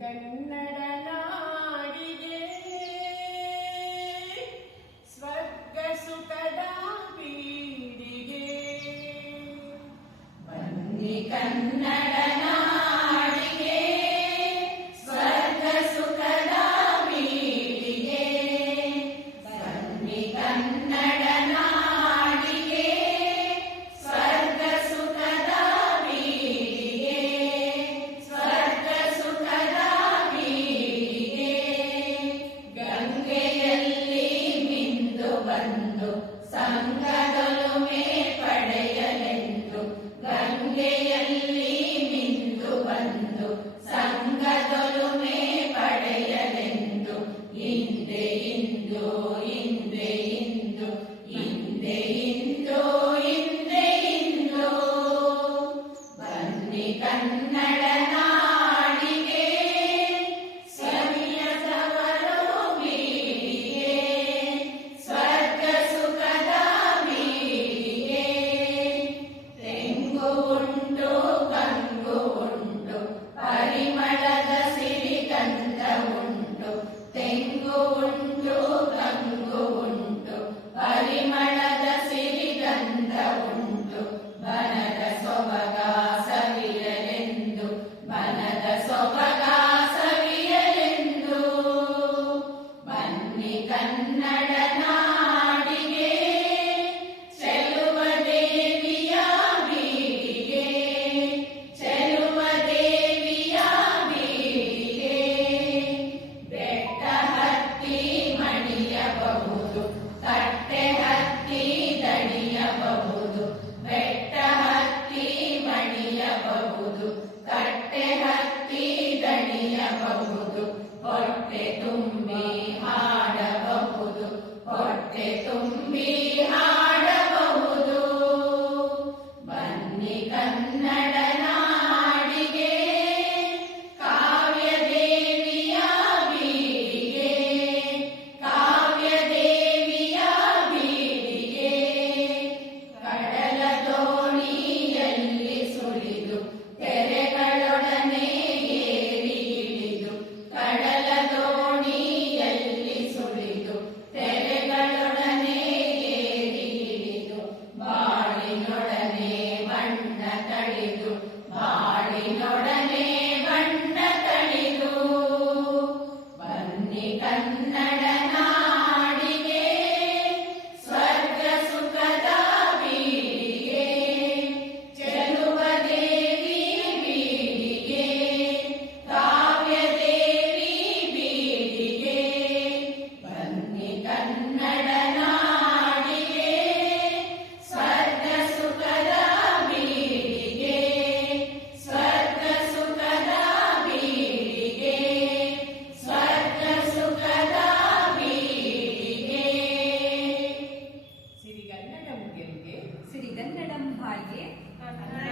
ಕನ್ನಡ సంగతులు ಹೊಟ್ಟೆ ಹತ್ತಿ ದಣಿಯಬಹುದು ಹೊಟ್ಟೆ ತುಂಬ ಕನ್ನಡ आइए।